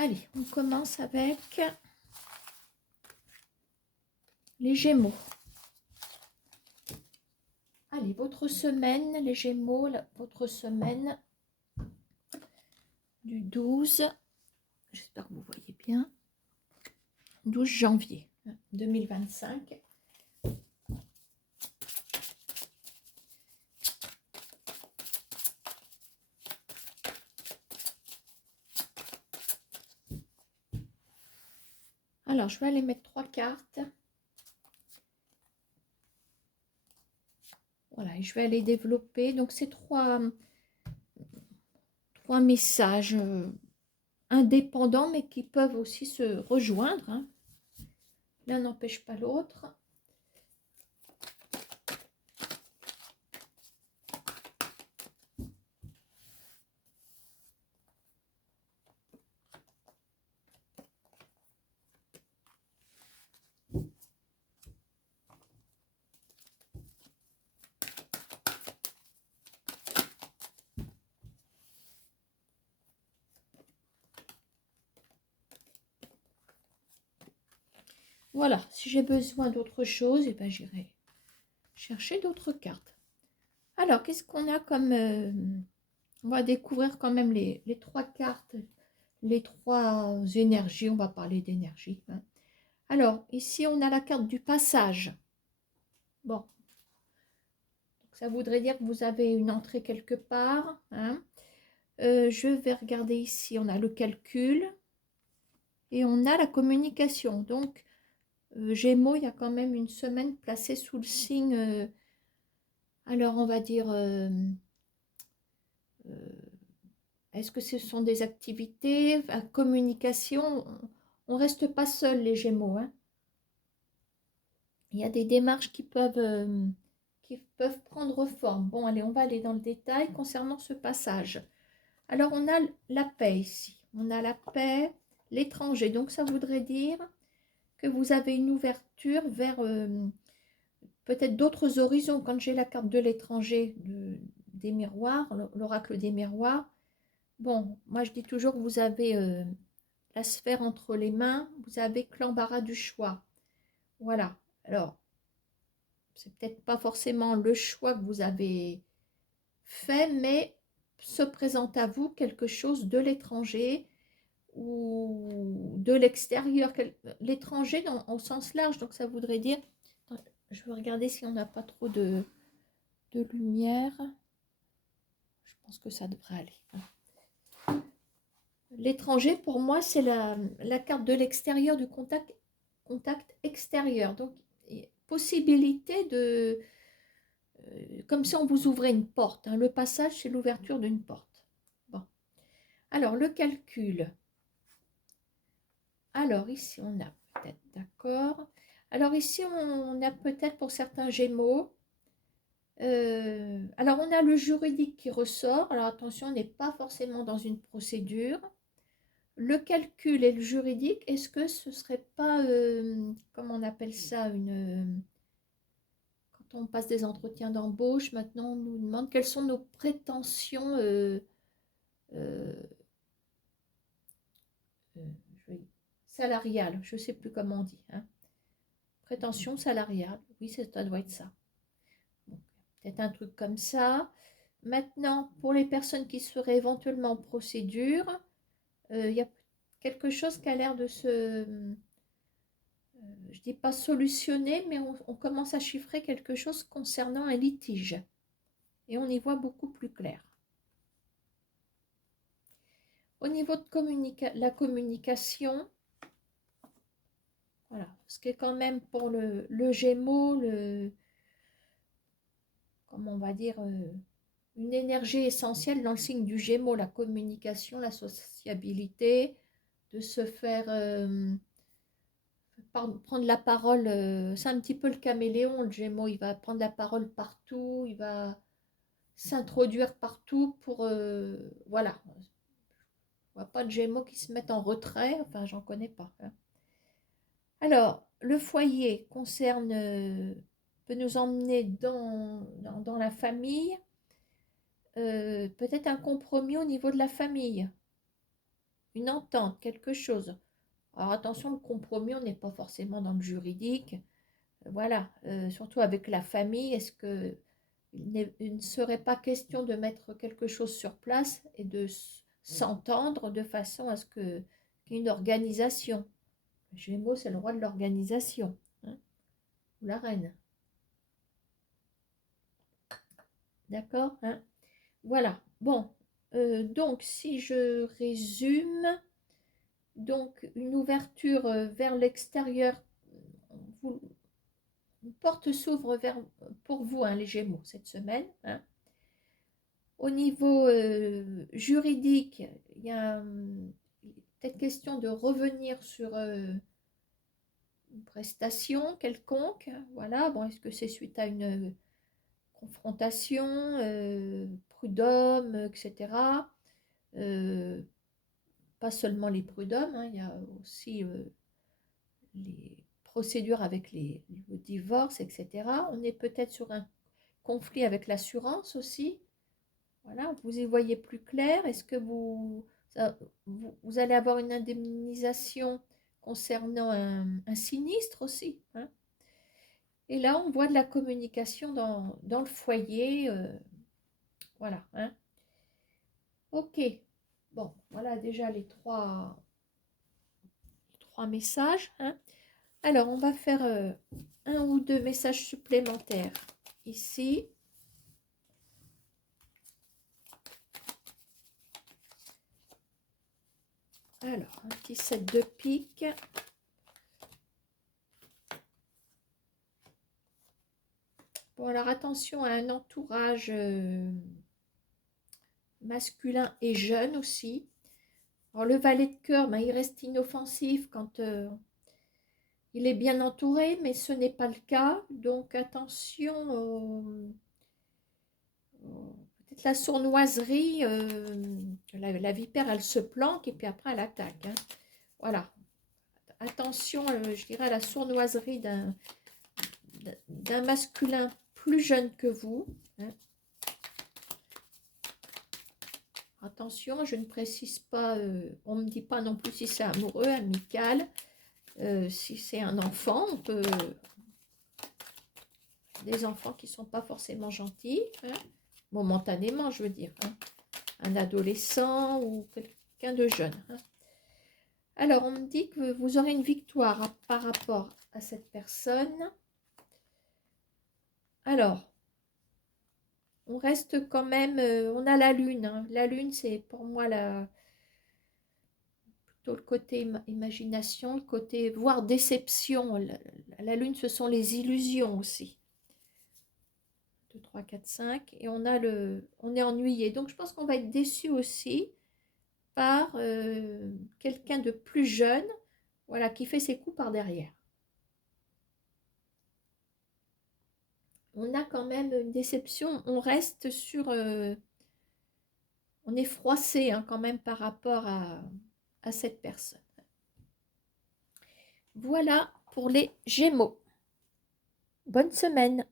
Allez, on commence avec les Gémeaux. Allez, votre semaine, les Gémeaux, votre semaine du 12, j'espère que vous voyez bien, 12 janvier 2025. Alors, je vais aller mettre 3 cartes. Voilà, et je vais aller développer. Donc, c'est trois messages indépendants, mais qui peuvent aussi se rejoindre, hein. L'un n'empêche pas l'autre. Voilà, si j'ai besoin d'autre chose, eh ben, j'irai chercher d'autres cartes. Alors, qu'est-ce qu'on a comme... on va découvrir quand même les 3 cartes, les 3 énergies. On va parler d'énergie, hein. Alors, ici, on a la carte du passage. Bon. Donc, ça voudrait dire que vous avez une entrée quelque part, hein. Je vais regarder ici, on a le calcul et on a la communication. Donc, Gémeaux, il y a quand même une semaine placée sous le signe... alors, on va dire... est-ce que ce sont des activités, communication? On ne reste pas seul, les Gémeaux, hein. Il y a des démarches qui peuvent prendre forme. Bon, allez, on va aller dans le détail concernant ce passage. Alors, on a la paix ici. On a la paix, l'étranger. Donc, ça voudrait dire que vous avez une ouverture vers peut-être d'autres horizons. Quand j'ai la carte de l'étranger, des miroirs, l'oracle des miroirs, bon, moi je dis toujours que vous avez la sphère entre les mains, vous avez que l'embarras du choix. Voilà. Alors, c'est peut-être pas forcément le choix que vous avez fait, mais se présente à vous quelque chose de l'étranger ou de l'extérieur. L'étranger au sens large, donc ça voudrait dire... Je vais regarder si on n'a pas trop de lumière. Je pense que ça devrait aller. L'étranger, pour moi, c'est la carte de l'extérieur, du contact extérieur. Donc, possibilité de... comme si on vous ouvrait une porte, hein. Le passage, c'est l'ouverture d'une porte. Bon. Alors, le calcul. Alors, ici, on a peut-être, d'accord. Alors, ici, on a peut-être pour certains Gémeaux. Alors, on a le juridique qui ressort. Alors, attention, on n'est pas forcément dans une procédure. Le calcul et le juridique, est-ce que ce serait pas, comment on appelle ça, quand on passe des entretiens d'embauche, maintenant on nous demande quelles sont nos prétentions euh, salariales, je ne sais plus comment on dit, hein. Prétention salariale, oui, ça doit être ça. Bon, peut-être un truc comme ça. Maintenant, pour les personnes qui seraient éventuellement en procédure, il y a quelque chose qui a l'air de se... je ne dis pas solutionner, mais on commence à chiffrer quelque chose concernant un litige. Et on y voit beaucoup plus clair. Au niveau de la communication, voilà, ce qui est quand même pour le Gémeaux, comment on va dire, une énergie essentielle dans le signe du Gémeaux, la communication, la sociabilité, de se faire prendre la parole. C'est un petit peu le caméléon, le Gémeaux, il va prendre la parole partout, il va s'introduire partout pour... voilà. On ne voit pas de Gémeaux qui se mettent en retrait, enfin j'en connais pas, hein. Alors, le foyer concerne, peut nous emmener dans la famille, peut-être un compromis au niveau de la famille. une entente, quelque chose. Alors attention, le compromis, on n'est pas forcément dans le juridique. Voilà, surtout avec la famille, est-ce que il ne serait pas question de mettre quelque chose sur place et de s'entendre de façon à ce que qu'il y ait une organisation. Le Gémeaux, c'est le roi de l'organisation, hein, ou la reine. D'accord, hein? Voilà. Bon, donc si je résume, donc une ouverture vers l'extérieur, vous, une porte s'ouvre vers pour vous, hein, les Gémeaux, cette semaine, hein. Au niveau juridique, il y a peut-être question de revenir sur une prestation quelconque. Voilà, bon, est-ce que c'est suite à une confrontation, prud'homme, etc. Euh, Pas seulement les prud'hommes, hein, il y a aussi les procédures avec le divorce, etc. On est peut-être sur un conflit avec l'assurance aussi. Voilà, vous y voyez plus clair. Est-ce que vous allez avoir une indemnisation concernant un sinistre aussi, hein? Et là, on voit de la communication dans le foyer. Voilà, hein. Ok. Bon, voilà déjà les trois messages, hein. Alors, on va faire un ou deux messages supplémentaires ici. Alors, un petit set de piques. Bon, alors attention à un entourage masculin et jeune aussi. Alors, le valet de cœur, ben, il reste inoffensif quand il est bien entouré, mais ce n'est pas le cas. Donc, attention peut-être la sournoiserie. La vipère, elle se planque et puis après, elle attaque, hein. Voilà. Attention, je dirais, à la sournoiserie d'un masculin plus jeune que vous, hein. Attention, je ne précise pas, on ne me dit pas non plus si c'est amoureux, amical, si c'est un enfant, on peut, des enfants qui ne sont pas forcément gentils, hein, momentanément, je veux dire, hein, un adolescent ou quelqu'un de jeune, hein. Alors, on me dit que vous aurez une victoire par rapport à cette personne. Alors, on reste quand même, on a la lune, hein. La lune, c'est pour moi plutôt le côté imagination, le côté voire déception. La lune, ce sont les illusions aussi. 2, 3, 4, 5. Et on est ennuyé. Donc, je pense qu'on va être déçu aussi par quelqu'un de plus jeune, voilà, qui fait ses coups par derrière. On a quand même une déception. On reste sur... on est froissé, hein, quand même par rapport à cette personne. Voilà pour les Gémeaux. Bonne semaine.